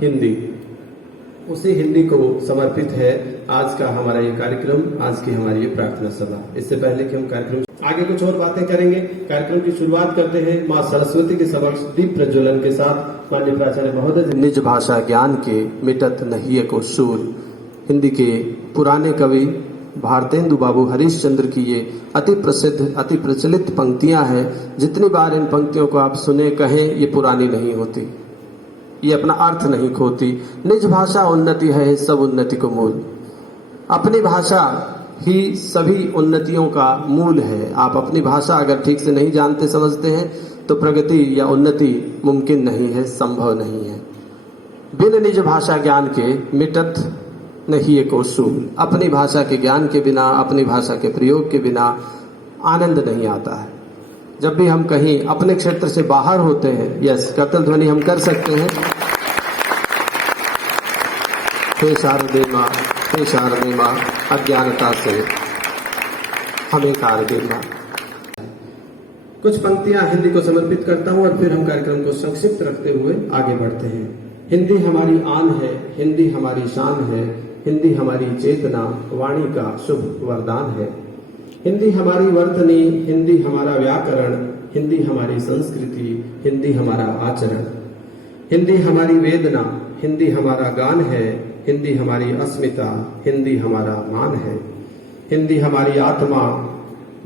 हिंदी, उसी हिंदी को समर्पित है आज का हमारा ये कार्यक्रम, आज की हमारी ये प्रार्थना सभा। इससे पहले कि हम कार्यक्रम आगे कुछ और बातें करेंगे, कार्यक्रम की शुरुआत करते हैं माँ सरस्वती के समक्ष दीप प्रज्वलन के साथ। माननीय प्राचार्य महोदय, निज भाषा ज्ञान के मिटत नहिए को सूर, हिंदी के पुराने कवि भारतेंदु बाबू हरिश्चंद्र की ये अति प्रसिद्ध, अति प्रचलित पंक्तियां हैं। जितनी बार इन पंक्तियों को आप सुने, कहें, ये पुरानी नहीं होती, ये अपना अर्थ नहीं खोती। निज भाषा उन्नति है सब उन्नति को मूल। अपनी भाषा ही सभी उन्नतियों का मूल है। आप अपनी भाषा अगर ठीक से नहीं जानते समझते हैं तो प्रगति या उन्नति मुमकिन नहीं है, संभव नहीं है। बिन निज भाषा ज्ञान के मिटत नहीं को सूल। अपनी भाषा के ज्ञान के बिना, अपनी भाषा के प्रयोग के बिना आनंद नहीं आता है। जब भी हम कहीं अपने क्षेत्र से बाहर होते हैं, यस, करतल ध्वनि हम कर सकते हैं। हे शारदे माँ, हे शारदे माँ, अज्ञानता से हमें कार देना। कुछ पंक्तियां हिंदी को समर्पित करता हूं और फिर हम कार्यक्रम को संक्षिप्त रखते हुए आगे बढ़ते हैं। हिंदी हमारी आन है, हिंदी हमारी शान है, हिंदी हमारी चेतना, वाणी का शुभ वरदान है। हिंदी हमारी वर्तनी, हिंदी हमारा व्याकरण, हिंदी हमारी संस्कृति, हिंदी हमारा आचरण। हिंदी हमारी वेदना, हिंदी हमारा गान है, हिंदी हमारी अस्मिता, हिंदी हमारा मान है। हिंदी हमारी आत्मा,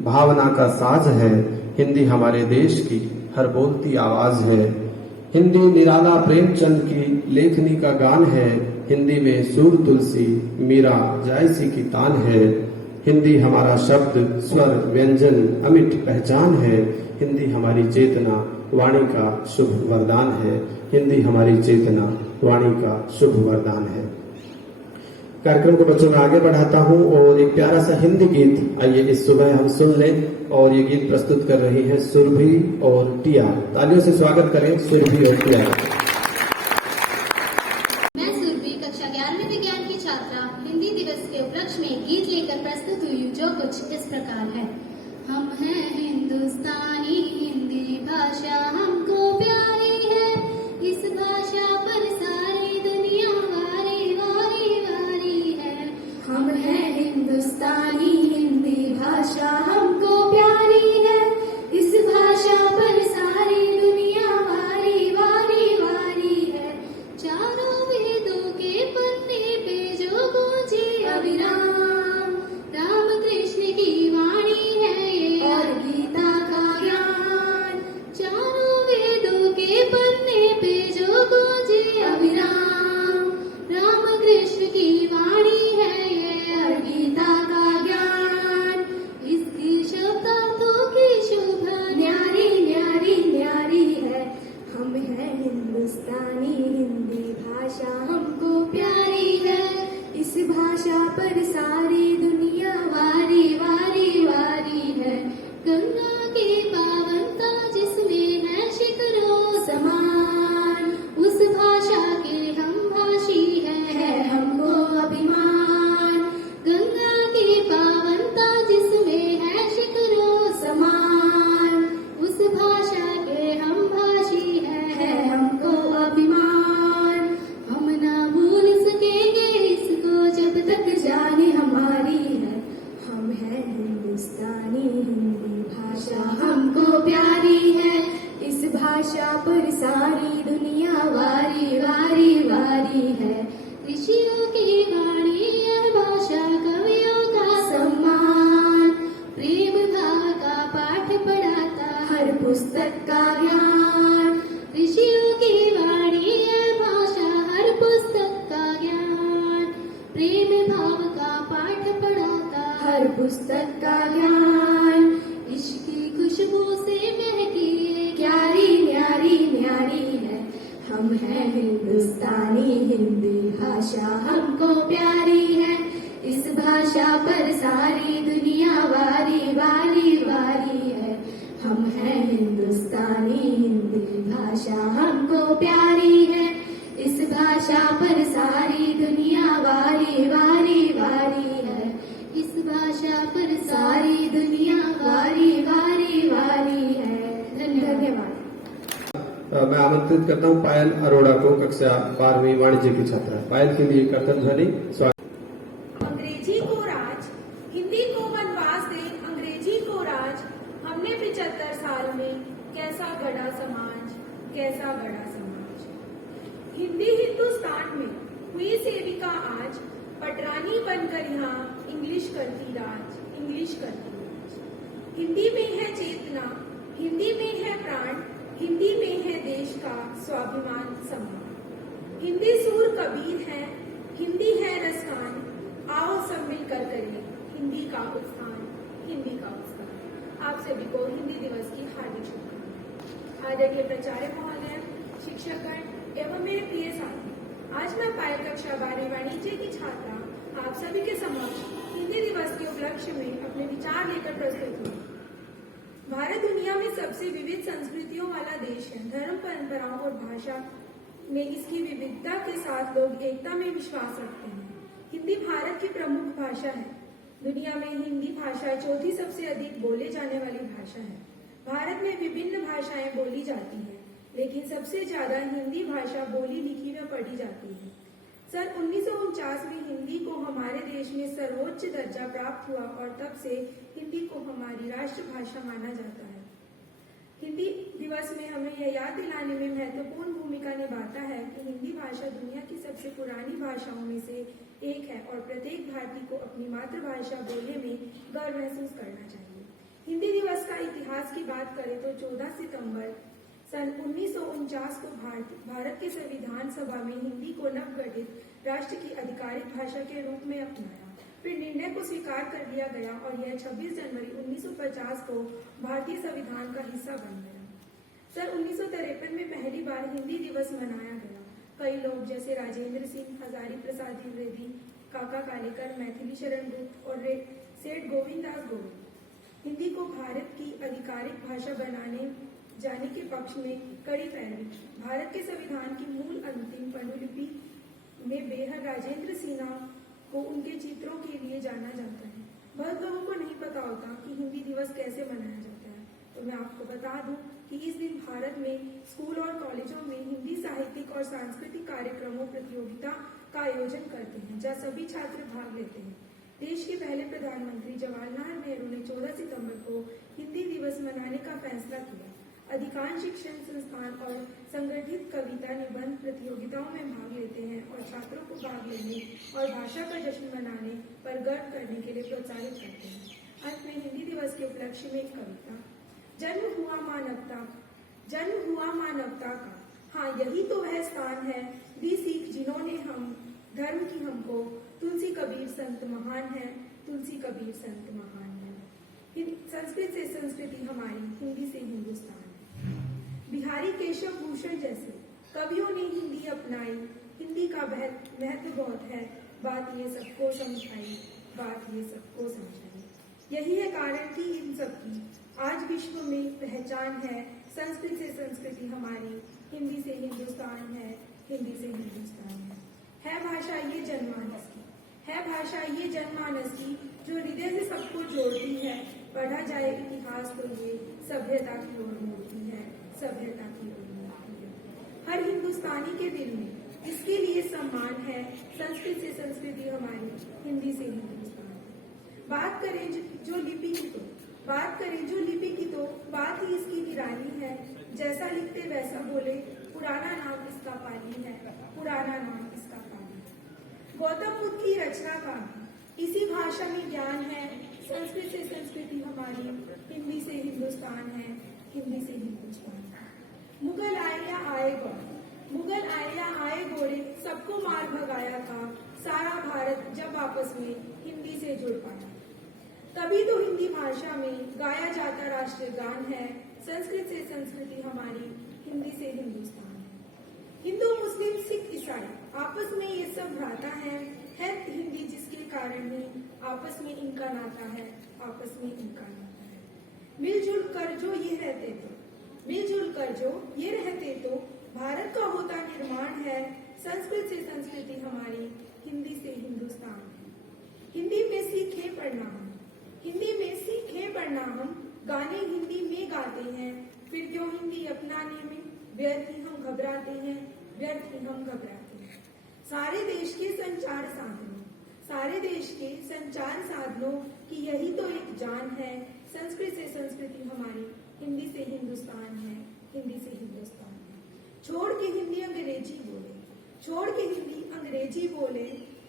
भावना का साज है, हिंदी हमारे देश की हर बोलती आवाज है। हिंदी निराला प्रेमचंद की लेखनी का गान है, हिंदी में सूर तुलसी, मीरा जायसी की तान है। हिंदी हमारा शब्द, स्वर, व्यंजन, अमिट पहचान है, हिंदी हमारी चेतना, वाणी का शुभ वरदान है। हिंदी हमारी चेतना, वाणी का शुभ वरदान है। कार्यक्रम को बच्चों में आगे बढ़ाता हूं और एक प्यारा सा हिंदी गीत आइए इस सुबह हम सुन लें। और ये गीत प्रस्तुत कर रही है सुरभि और टिया। तालियों से स्वागत करें सुरभि और टिया। मैं सुरभि, कक्षा 11वीं विज्ञान की छात्रा, हिंदी दिवस के उपलक्ष्य में गीत लेकर प्रस्तुत हुई जो कुछ इस प्रकार है। हम हैं हिंदुस्तानी, हिंदी भाषा हमको प्यारी है, इस भाषा पर सारी दुनिया वारी वारी वारी है। हम हैं हिंदुस्तानी, हिंदी भाषा हमको प्यारी है, इस भाषा पर सारी दुनिया वारी वारी वारी है। चारों वेदों के पन्ने पे जो गूंजे अविराम, राम कृष्ण की वाणी है ये और गीता का ज्ञान। चारों वेदों के पन्ने पे जो गूंजे अविराम, राम कृष्ण की वाणी है ये और गीता का ज्ञान। इसकी शब्दार्थों की शोभा न्यारी न्यारी न्यारी है। हम हैं हिंदुस्तानी, हिंदी भाषा हमको प्यारी है, इस भाषा पर सारी दुनिया वारी वारी वारी है। गंगा की पावनता जिसमें है शिखरों समान, उस भाषा के हम भाषी है हमको अभिमान। गंगा की पावनता जिसमें है शिखरों समान, उस भाषा के हम भाषी है हमको अभिमान। हम ना भूल सकेंगे इसको जब तक जाने हमारी है। हम हैं हिंदुस्तानी, हिंदी भाषा हमको प्यारी है, इस भाषा पर सारी दुनिया वारी वारी वारी है। ऋषियों की वाणी यह भाषा, कवियों का सम्मान, प्रेम भाव का पाठ पढ़ाता हर पुस्तक का ज्ञान। ऋषियों की वाणी यह भाषा, हर पुस्तक का ज्ञान, प्रेम भाव का पाठ पढ़ाता हर पुस्तक का ज्ञान। इश्क की खुशबू से महकी ये क्यारी न्यारी न्यारी है। हम हैं हिंदुस्तानी, हिंदी भाषा हमको प्यारी है, इस भाषा पर सारी दुनिया वारी वारी वारी है। हम हैं हिंदुस्तानी, हिंदी भाषा हमको प्यारी है, इस भाषा पर सारी दुनिया वारी वारी वारी है। इस भाषा पर सारी दुनिया वारी वारी वारी है। धन्यवाद। मैं आमंत्रित करता हूं पायल अरोड़ा को, कक्षा 12वीं वाणिज्य की छात्रा। पायल के लिए कर्तव्य ध्वनि स्वागत। अंग्रेजी को राज, हिंदी को वनवास दे अंग्रेजी को राज, हमने 75 साल में कैसा गढ़ा समाज, कैसा गढ़ा समाज। हिंदी हिंदुस्तान में हुई सेविका आज, पटरानी बनकर यहाँ इंग्लिश करती राज, इंग्लिश करती राज। हिंदी में है चेतना, हिंदी में है प्राण, हिंदी में है देश का स्वाभिमान सम्मान। हिंदी सूर कबीर है, हिंदी है रसखान, आओ सब मिलकर करें हिंदी का उत्थान, हिंदी का उत्थान। आप सभी को हिंदी दिवस की हार्दिक शुभकामनाएं। आदरणीय प्राचार्य महोदय, शिक्षकगण एवं मेरे प्रिय साथी, आज मैं पायल कक्षा 12वीं वाणिज्य की छात्रा आप सभी के समक्ष हिंदी दिवस के उपलक्ष्य में अपने विचार लेकर प्रस्तुत हूँ। भारत दुनिया में सबसे विविध संस्कृतियों वाला देश है। धर्म, परंपराओं और भाषा में इसकी विविधता के साथ लोग एकता में विश्वास रखते हैं। हिंदी भारत की प्रमुख भाषा है। दुनिया में हिंदी भाषा चौथी सबसे अधिक बोले जाने वाली भाषा है। भारत में विभिन्न भाषाएं बोली जाती हैं, लेकिन सबसे ज्यादा हिंदी भाषा बोली लिखी व पढ़ी जाती है। सन 1949 में हिंदी को हमारे देश में सर्वोच्च दर्जा प्राप्त हुआ और तब से हिंदी को हमारी राष्ट्रभाषा माना जाता है। हिंदी दिवस में हमें यह याद दिलाने में महत्वपूर्ण भूमिका निभाता है कि हिंदी भाषा दुनिया की सबसे पुरानी भाषाओं में से एक है और प्रत्येक भारतीय को अपनी मातृभाषा बोलने में गर्व महसूस करना चाहिए। हिंदी दिवस का इतिहास की बात करें तो 14 सितंबर सन 1949 को भारत के संविधान सभा में हिंदी को नवगठित राष्ट्र की आधिकारिक भाषा के रूप में अपनाया। फिर निर्णय को स्वीकार कर लिया गया और यह 26 जनवरी 1950 को भारतीय संविधान का हिस्सा बन गया। सन 1953 में पहली बार हिंदी दिवस मनाया गया। कई लोग जैसे राजेंद्र सिंह, हजारी प्रसाद द्विवेदी, काका कालेकर, मैथिली शरण गुप्त और सेठ गोविंद दास गोविंद हिंदी को भारत की आधिकारिक भाषा बनाने जाने के पक्ष में कड़ी पैरवी। भारत के संविधान की मूल अंतिम पांडुलिपि में बेहद राजेंद्र सिन्हा को उनके चित्रों के लिए जाना जाता है। बहुत लोगों को नहीं पता होता कि हिंदी दिवस कैसे मनाया जाता है, तो मैं आपको बता दूं कि इस दिन भारत में स्कूल और कॉलेजों में हिंदी साहित्यिक और सांस्कृतिक कार्यक्रमों प्रतियोगिता का आयोजन करते हैं, जहाँ सभी छात्र भाग लेते हैं। देश के पहले प्रधानमंत्री जवाहरलाल नेहरू ने 14 सितंबर को हिंदी दिवस मनाने का फैसला किया। अधिकांश शिक्षण संस्थान और संगठित कविता निबंध प्रतियोगिताओं में भाग लेते हैं और छात्रों को भाग लेने और भाषा का जश्न मनाने पर गर्व करने के लिए प्रोत्साहित करते हैं। अंत में हिंदी दिवस के उपलक्ष्य में एक कविता। जन्म हुआ मानवता का, हाँ यही तो वह स्थान है, दी सीख जिन्होंने हम धर्म की हमको, तुलसी कबीर संत महान है, तुलसी कबीर संत महान है। संस्कृत से संस्कृति हमारी, हिंदी से हिंदुस्तान। बिहारी केशव भूषण जैसे कवियों ने हिंदी अपनाई, हिंदी का महत्व बहुत है, बात ये सबको समझाई, बात ये सबको समझाई। यही है कारण कि इन सबकी आज विश्व में पहचान है। संस्कृत से संस्कृति हमारी, हिंदी से हिंदुस्तान है, हिंदी से हिंदुस्तान है भाषा ये जनमानस की, है भाषा ये जनमानस की, जो हृदय से सबको जोड़ती है। पढ़ा जाए इतिहास तो ये सभ्यता की ओर मोड़ती है, सभ्यता की ओर मोड़ती है। हर हिंदुस्तानी के दिल में इसके लिए सम्मान है। संस्कृत से संस्कृति हमारी, हिंदी से हिंदुस्तान। बात करें जो लिपि की तो बात ही इसकी निराली है। जैसा लिखते वैसा बोले, पुराना नाम इसका पाली है, पुराना नाम इसका पाली है। गौतम बुद्ध की रचना का इसी भाषा में ज्ञान है। संस्कृत से संस्कृति हमारी, हिंदी से हिंदुस्तान है, हिंदी से हिंदुस्तान है। मुगल आए या आए घोड़े, सबको मार भगाया था। सारा भारत जब आपस में हिंदी से जुड़ पाया, तभी तो हिंदी भाषा में गाया जाता राष्ट्रीय गान है। संस्कृत से संस्कृति हमारी, हिंदी से हिंदुस्तान है। हिंदू, मुस्लिम, सिख, ईसाई आपस में ये सब भ्राता है हिंदी जिसके कारण ही आपस में इनका नाता है, आपस में इनका नाता है। मिलजुल कर जो ये रहते तो भारत का होता निर्माण है। संस्कृत से संस्कृति हमारी, हिंदी से हिंदुस्तान है। हिंदी में सीखे पढ़ना हम, गाने हिंदी में गाते हैं। फिर क्यों हिंदी अपनाने में व्यर्थ ही हम घबराते हैं, व्यर्थ ही हम घबराते हैं। सारे देश के संचार साधनों की यही तो एक जान है। संस्कृत से संस्कृति हमारी, हिंदी से हिंदुस्तान है, हिंदी से हिंदुस्तान है। छोड़ के हिंदी अंग्रेजी बोले,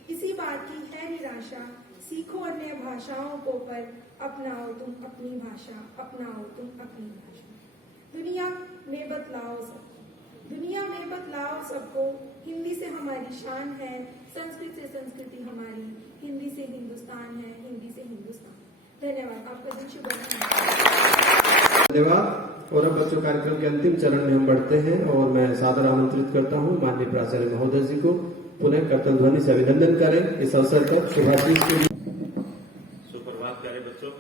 इसी बात की है निराशा। सीखो अन्य भाषाओं को, पर अपनाओ तुम अपनी भाषा, अपनाओ तुम अपनी भाषा। दुनिया में बतलाओ सबको, हिंदी से हमारी शान है। संस्कृत से संस्कृति हमारी, हिंदी से हिंदुस्तान है, हिंदी से हिंदुस्तान। धन्यवाद। आपका दिन शुभ हो। धन्यवाद। और अब बच्चों कार्यक्रम के अंतिम चरण में हम बढ़ते हैं और मैं सादर आमंत्रित करता हूं माननीय प्राचार्य महोदय जी को पुनः कर्तन ध्वनि से अभिनंदन करें इस अवसर पर शुभाशीष के लिए। सुप्रभात प्यारे बच्चों।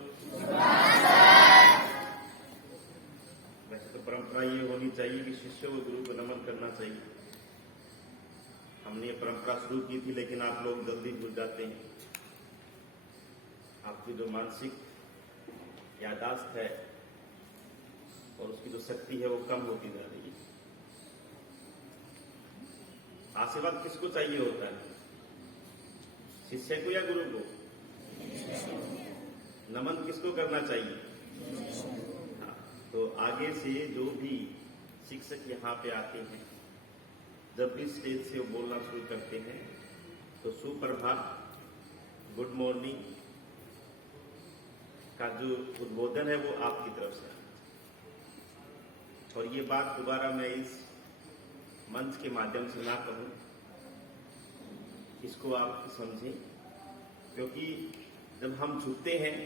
वैसे तो परंपरा ये होनी चाहिए कि शिष्य व गुरु को नमन करना चाहिए। हमने ये परंपरा शुरू की थी, लेकिन आप लोग जल्दी भूल जाते हैं। आपकी जो मानसिक याददाश्त है और उसकी जो शक्ति है वो कम होती जा रही है। आशीर्वाद किसको चाहिए होता है? शिष्य को या गुरु को? नमन किसको करना चाहिए? हाँ, तो आगे से जो भी शिक्षक यहाँ पे आते हैं, जब भी स्टेज से वो बोलना शुरू करते हैं तो सुप्रभात, गुड मॉर्निंग का जो उद्बोधन है वो आपकी तरफ से। और ये बात दोबारा मैं इस मंच के माध्यम से ना कहूं, इसको आप समझें, क्योंकि जब हम झुकते हैं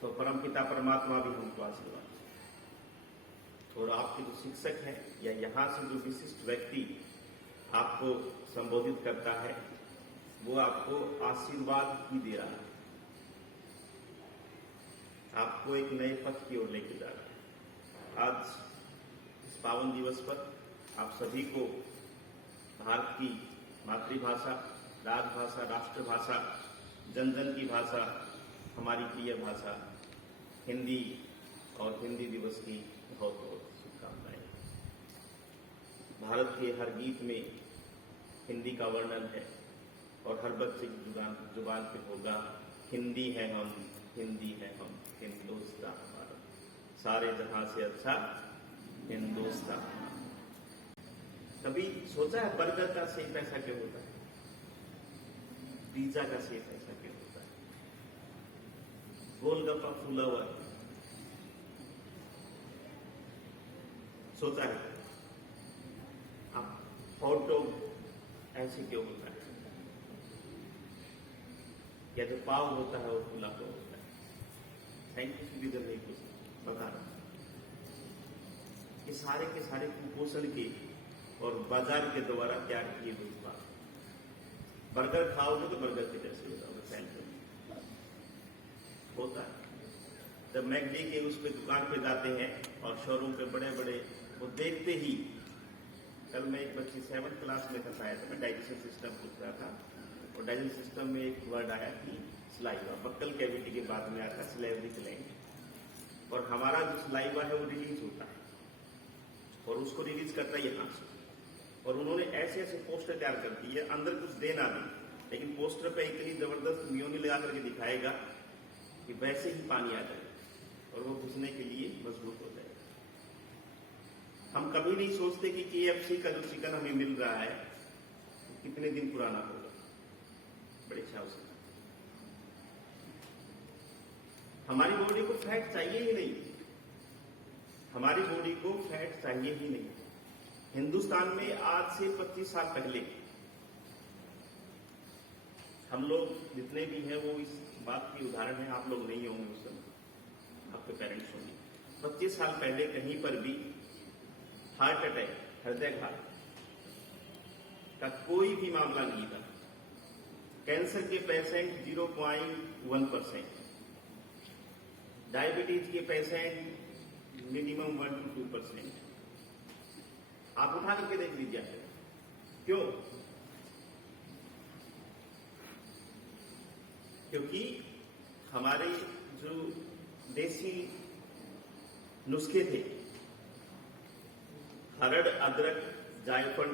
तो परमपिता परमात्मा भी हमको आशीर्वाद, और आपके जो शिक्षक हैं या यहाँ से जो विशिष्ट व्यक्ति आपको संबोधित करता है वो आपको आशीर्वाद ही दे रहा है, आपको एक नए पथ की ओर लेके जा रहा है। आज इस पावन दिवस पर आप सभी को भारत की मातृभाषा, राजभाषा, राष्ट्रभाषा, जन जन की भाषा, हमारी प्रिय भाषा हिंदी और हिंदी दिवस की बहुत बहुत शुभकामनाएं। भारत के हर गीत में हिंदी का वर्णन है और हर बच्चे की जुबान पे होगा, हिंदी है हम, हिंदी है हम, हिंदुस्तान हमारा, सारे जहां से अच्छा हिंदुस्तान। कभी सोचा है बर्गर का शेप ऐसा क्यों होता है? पिज्जा का शेप ऐसा क्यों होता है? गोलगप्पा फूला हुआ है, सोचा है? हॉट डॉग ऐसे क्यों होता है? या जो पाव होता है वो फूला क्यों होता है? साइंटिफिक रीजन नहीं कुछ बता रहा। ये सारे के सारे कुपोषण के और बाजार के द्वारा तैयार किए हुए बात। बर्गर खाओगे तो बर्गर के जैसे होता है। जब मैकडी के उस पे दुकान पे जाते हैं और शोरूम पे बड़े बड़े वो देखते ही, कल मैं एक बच्ची 7th क्लास में था शायद, मैं डाइजेशन सिस्टम पूछ रहा था और डाइजेशन सिस्टम में एक वर्ड आया कि सलाइवा, बक्कल कैविटी के बाद में आता स्लेवरी ग्लैंड, और हमारा जो सलाइवा है वो रिलीज होता है और उसको रिलीज करता है यहाँ से। और उन्होंने ऐसे ऐसे पोस्टर तैयार कर दिए, अंदर कुछ देना भी, लेकिन पोस्टर पे इतनी जबरदस्त म्योनी लगा करके दिखाएगा कि वैसे ही पानी आ जाए और वो घुसने के लिए मजबूत हो जाएगा। हम कभी नहीं सोचते कि KFC का जो चिकन हमें मिल रहा है कितने दिन पुराना होगा, बड़े चाव से। हमारी बॉडी को फैट चाहिए ही नहीं, हमारी बॉडी को फैट चाहिए ही नहीं। हिंदुस्तान में आज से 25 साल पहले हम लोग जितने भी हैं वो इस बात की उदाहरण है, आप लोग नहीं होंगे उस समय, आपके पेरेंट्स होंगे। 25 साल पहले कहीं पर भी हार्ट अटैक, हृदयघात का कोई भी मामला नहीं था। कैंसर के पेशेंट 0.1%, डायबिटीज के पेशेंट मिनिमम 1 to 2%। आप उठा करके देख लीजिए, क्यों? क्योंकि हमारे जो देसी नुस्खे थे हरड़, अदरक, जायफल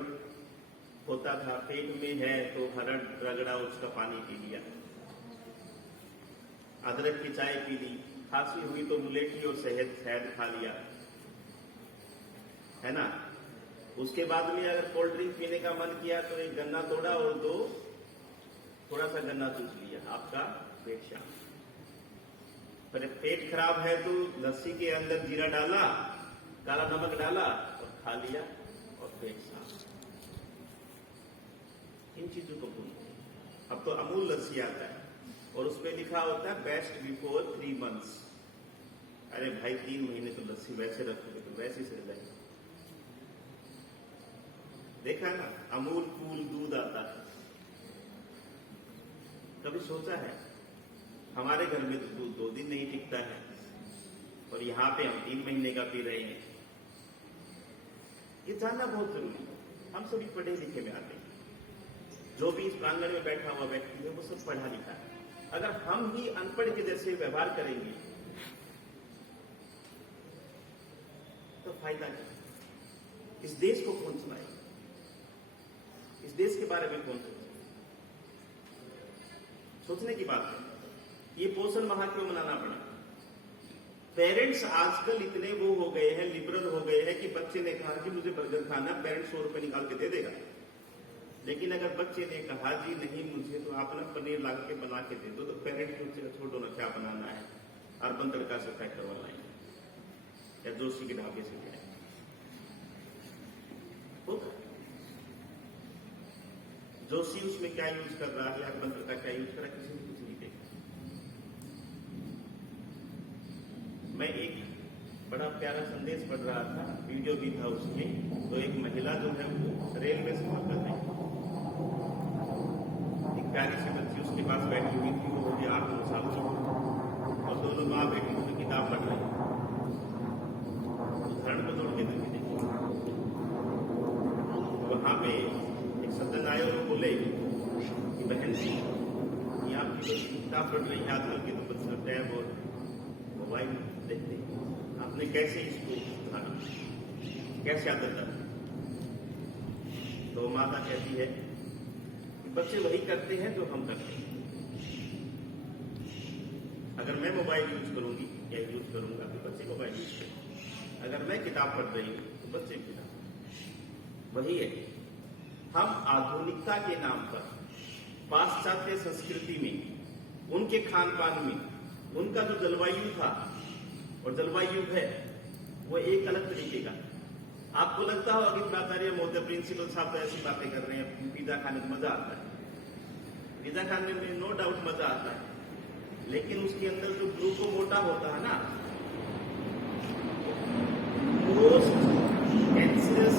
होता था, पेट में है तो हरड़ रगड़ा, उसका पानी पी लिया, अदरक की चाय पी ली, खांसी हुई तो मुलेठी और शहद खा लिया, है ना। उसके बाद में अगर कोल्ड ड्रिंक पीने का मन किया तो एक गन्ना तोड़ा और थोड़ा सा गन्ना चूस लिया, आपका पेट शांत। पर पेट खराब है तो लस्सी के अंदर जीरा डाला, काला नमक डाला और खा लिया और पेट साफ। इन चीजों को भूलते हैं। अब तो अमूल लस्सी आता है और उसमें लिखा होता है बेस्ट बिफोर 3 months। अरे भाई 3 महीने तो लस्सी वैसे रखोगे तो वैसे ही रह जाएगी। देखा है ना, अमूल कूल दूध आता है। कभी सोचा है हमारे घर में तो दूध 2 दिन नहीं टिकता है और यहां पे हम 3 महीने का पी रहे हैं। ये जानना बहुत जरूरी है। हम सभी पढ़े लिखे में आते हैं, जो भी इस प्रांगण में बैठा हुआ व्यक्ति है वो सब पढ़ा लिखा है। अगर हम ही अनपढ़ के जैसे व्यवहार करेंगे तो फायदा नहीं। इस देश को कौन सुनाएगा? इस देश के बारे में कौन सोचेगा? सोचने की बात है। ये पोषण माह क्यों मनाना पड़ा? पेरेंट्स आजकल इतने वो हो गए हैं, लिबरल हो गए हैं कि बच्चे ने कहा कि मुझे बर्गर खाना, पेरेंट्स 100 रुपए निकाल के दे देगा। लेकिन अगर बच्चे ने कहा जी नहीं मुझे तो आप ना पनीर ला के बना के दे दो, तो पेरेंट्स सोचेगा छोड़ो ना, क्या बनाना है, अर्बन तड़का से पैक करवा लाएंगे या जोशी के ढाबे से लाएंगे। जोशी उसमें क्या यूज कर रहा है, अर्बन तड़का क्या यूज कर रहा है, किसी ने कुछ नहीं देखा। मैं एक बड़ा प्यारा संदेश पढ़ रहा था, वीडियो भी था उसमें। तो एक महिला जो है वो रेलवे से कर रही, एक प्यारी सी बच्ची उसके पास बैठी हुई थी, वो मुझे 8-9 साल की, और दोनों माँ बेटी उसमें किताब पढ़ रही। उदाहरण को दौड़ के देखिए, वहां पे एक सज्जन आए और बोले कि बहन जी ये आपकी बच्ची किताब पढ़ रही है, आजकल के तो बच्चे टैब और मोबाइल देखते, आपने कैसे इसको सुधारा, कैसे आदत डाली? तो माता कहती है कि बच्चे वही करते हैं जो हम करते हैं। अगर मैं मोबाइल यूज करूंगी या यूज करूंगा तो बच्चे मोबाइल यूज करेंगे। अगर मैं किताब पढ़ रही हूं तो बच्चे किताब। वही है, हम आधुनिकता के नाम पर पाश्चात्य संस्कृति में, उनके खान पान में, उनका जो जलवायु था और जलवायु है वो एक अलग तरीके का। आपको लगता हो अभी प्राचार्य महोदय प्रिंसिपल साहब तो ऐसी बातें कर रहे हैं, पिज्जा खाने में मजा आता है, पिज्जा खाने में नो डाउट मजा आता है, लेकिन उसके अंदर जो ग्लूकोमोटा होता है ना, मोस्ट कैंसरस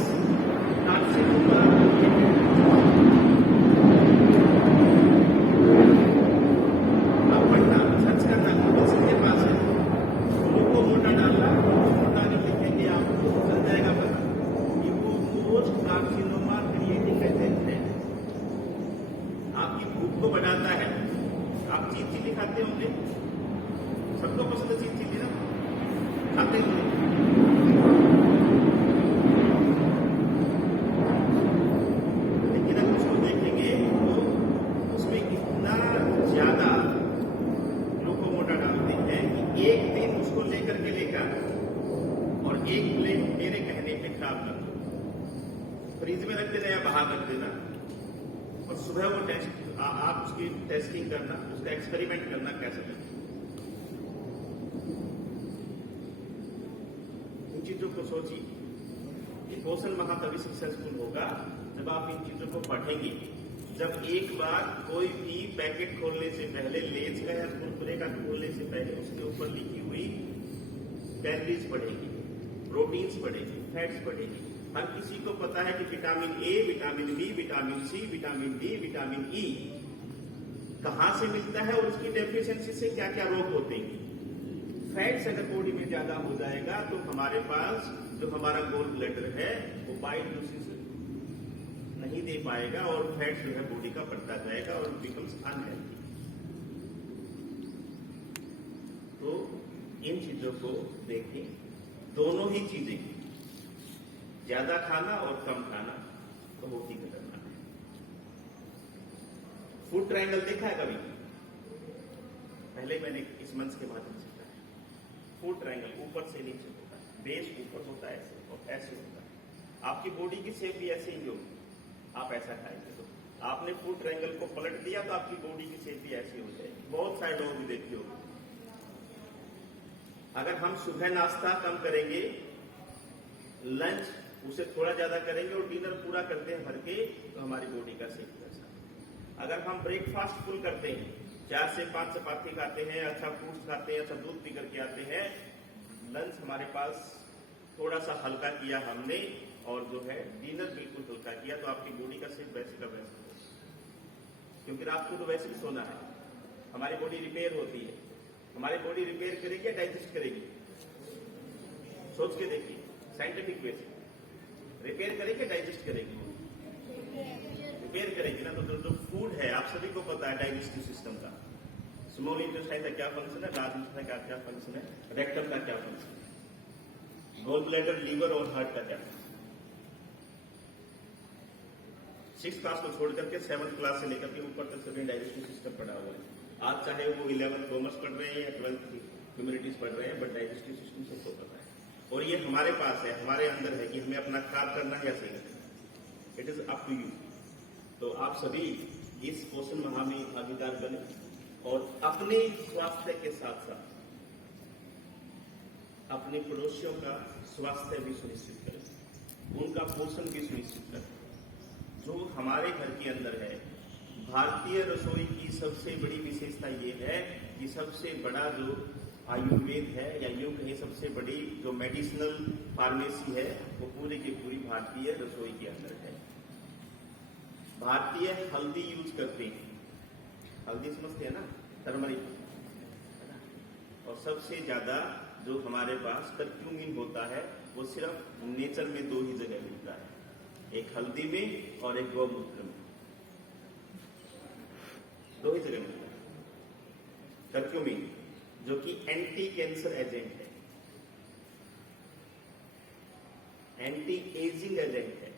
फ्रिज में रख देना या बाहर रख देना, और सुबह वो टेस्ट आप उसकी टेस्टिंग करना, उसका एक्सपेरिमेंट करना कैसे करना। इन चीजों को सोचिए। ये पोषण माह तभी सक्सेसफुल होगा जब आप इन चीजों को पढ़ेंगे। जब एक बार कोई भी पैकेट खोलने से पहले, लेज का या कुरकुरे का खोलने से पहले उसके ऊपर लिखी हुई कैलोरीज पढ़ेगी, प्रोटीन्स पढ़ेगी, फैट्स पढ़ेगी। हर किसी को पता है कि vitamin A, vitamin B, vitamin C, vitamin D, vitamin E कहां से मिलता है और उसकी डेफिशिएंसी से क्या क्या रोग होते हैं। फैट्स अगर बॉडी में ज्यादा हो जाएगा तो हमारे पास जो हमारा गोल ब्लैडर है वो बाइल न्यूट्रिशन नहीं दे पाएगा और फैट जो है बॉडी का बढ़ता जाएगा और बिकम्स अनहेल्थी। तो इन चीजों को देखें, दोनों ही चीजें ज्यादा खाना और कम खाना बहुत ही खतरनाक है। फूड ट्रायंगल देखा है कभी? पहले मैंने इस मंच के माध्यम से कहा है। फूड ट्रायंगल ऊपर से नीचे होता है, बेस ऊपर होता है ऐसे और ऐसे होता है। आपकी बॉडी की शेप भी ऐसे ही होगी, आप ऐसा खाएंगे तो आपने फूड ट्रायंगल को पलट दिया तो आपकी बॉडी की शेप भी ऐसी हो जाएगी। बहुत सारे लोग भी देखते हो। अगर हम सुबह नाश्ता कम करेंगे, लंच उसे थोड़ा ज्यादा करेंगे और डिनर पूरा करते हैं भर के, तो हमारी बॉडी का शेप कैसा। अगर हम ब्रेकफास्ट फुल करते हैं, 4 से 5 चपाती खाते हैं, अच्छा फ्रूट्स खाते हैं, अच्छा दूध पी करके आते हैं, लंच हमारे पास थोड़ा सा हल्का किया हमने और जो है डिनर बिल्कुल हल्का किया, तो आपकी बॉडी का शेप वैसे का वैसे, क्योंकि रात को तो वैसे भी सोना है। हमारी बॉडी रिपेयर होती है। हमारी बॉडी रिपेयर करेगी या डाइजेस्ट करेगी? सोच के देखिए, साइंटिफिक वे से रिपेयर करेगी, डाइजेस्ट करेगी? रिपेयर करेगी ना। तो जो फूड है, आप सभी को पता है डाइजेस्टिव सिस्टम का, स्मॉल इंटेस्टाइन का क्या फंक्शन है, लार्ज इंटेस्टाइन का क्या फंक्शन है, रेक्टम का क्या फंक्शन है, गॉल ब्लैडर, लीवर और हार्ट का क्या फंक्शन है। 6th क्लास को छोड़ करके 7th क्लास से लेकर के ऊपर तक सभी डाइजेस्टिव सिस्टम पढ़ा हुआ है। आज चाहे वो 11th कॉमर्स पढ़ रहे हैं या 12th ह्यूमैनिटीज पढ़ रहे हैं, बट डाइजेस्टिव सिस्टम सबको पता है और ये हमारे पास है, हमारे अंदर है कि हमें अपना खराब करना है या सही करना। It is up to you. तो आप सभी इस पोषण माह में भागीदार बने और अपने स्वास्थ्य के साथ साथ अपने पड़ोसियों का स्वास्थ्य भी सुनिश्चित करें, उनका पोषण भी सुनिश्चित करें। जो हमारे घर के अंदर है, भारतीय रसोई की सबसे बड़ी विशेषता ये है कि सबसे बड़ा जो आयुर्वेद है या यूं कहें सबसे बड़ी जो मेडिसिनल फार्मेसी है वो पूरी की पूरी भारतीय रसोई के अंदर है। भारतीय हल्दी यूज करते हैं, हल्दी समझते हैं ना, टर्मरिक, और सबसे ज्यादा जो हमारे पास कर्क्यूमिन होता है वो सिर्फ नेचर में 2 ही जगह मिलता है, एक हल्दी में और एक गौमूत्र में, 2 ही जगह मिलता है। कर्क्यूमिन जो कि एंटी कैंसर एजेंट है, एंटी एजिंग एजेंट है।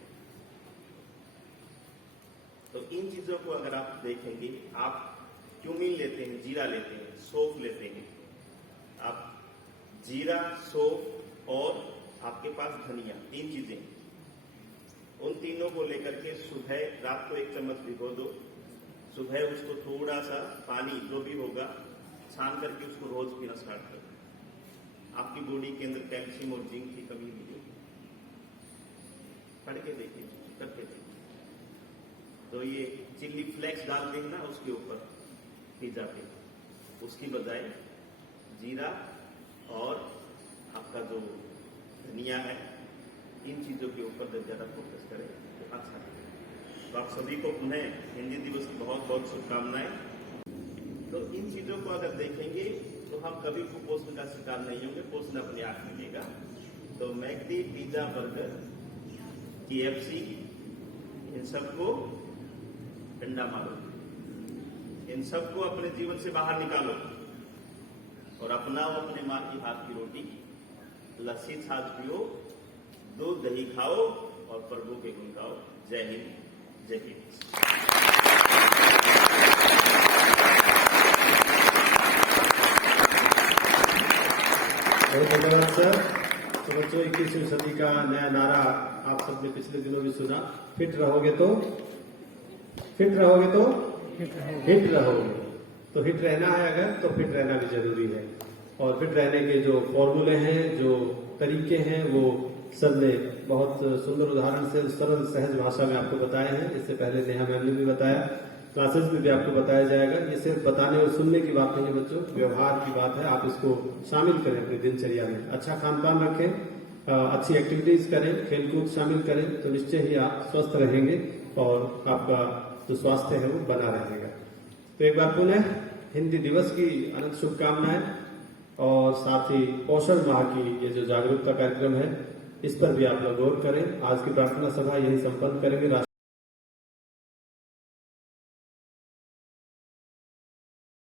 तो इन चीजों को अगर आप देखेंगे, आप क्यूमिन लेते हैं, जीरा लेते हैं, सौंफ लेते हैं, आप जीरा, सौंफ और आपके पास धनिया, 3 चीजें, उन तीनों को लेकर के सुबह रात को 1 चम्मच भिगो दो, सुबह उसको थोड़ा सा पानी जो भी होगा छान करके उसको रोज पीना स्टार्ट करो। आपकी बॉडी के अंदर कैल्शियम और जिंक की कमी नहीं होगी। पढ़ के देखिए, करके देखिए। तो ये चिल्ली फ्लेक्स डाल देंगे ना उसके ऊपर पिज्जा पे, उसकी बजाय जीरा और आपका जो धनिया है, इन चीजों के ऊपर ज्यादा फोकस करें तो अच्छा है। तो आप सभी को पुनः हिंदी दिवस की बहुत बहुत शुभकामनाएं। तो इन चीजों को अगर देखेंगे तो हम कभी कुपोषण का शिकार नहीं होंगे, पोषण अपने आप मिलेगा। तो मैकडी, पिज्जा, बर्गर, KFC, इन सबको डंडा मारो, इन सबको अपने जीवन से बाहर निकालो और अपनाओ अपने मां की हाथ की रोटी, लस्सी छाछ पियो, दूध दही खाओ और प्रभु के गुण गाओ। जय हिंद, जय हिंद। बहुत धन्यवाद सर। तो बच्चों, 21वीं सदी का नया नारा आप सबने पिछले दिनों भी सुना, फिट रहोगे तो हिट रहोगे। तो हिट रहना है अगर, तो फिट रहना भी जरूरी है। और फिट रहने के जो फॉर्मूले हैं, जो तरीके हैं, वो सर ने बहुत सुंदर उदाहरण से सरल सहज भाषा में आपको बताए हैं। इससे पहले नेहा मैम ने भी बताया, क्लासेस में भी आपको बताया जाएगा। ये सिर्फ बताने और सुनने की बात नहीं है बच्चों, व्यवहार की बात है। आप इसको शामिल करें अपनी दिनचर्या में, अच्छा खान पान रखें, अच्छी एक्टिविटीज करें, खेलकूद शामिल करें, तो निश्चय ही आप स्वस्थ रहेंगे और आपका जो स्वास्थ्य है वो बना रहेगा। तो एक बार पुनः हिंदी दिवस की अनंत शुभकामनाएं और साथ ही पोषण माह की ये जो जागरूकता कार्यक्रम है, इस पर भी आप लोग गौर करें। आज की प्रार्थना सभा यही संपन्न करेंगे।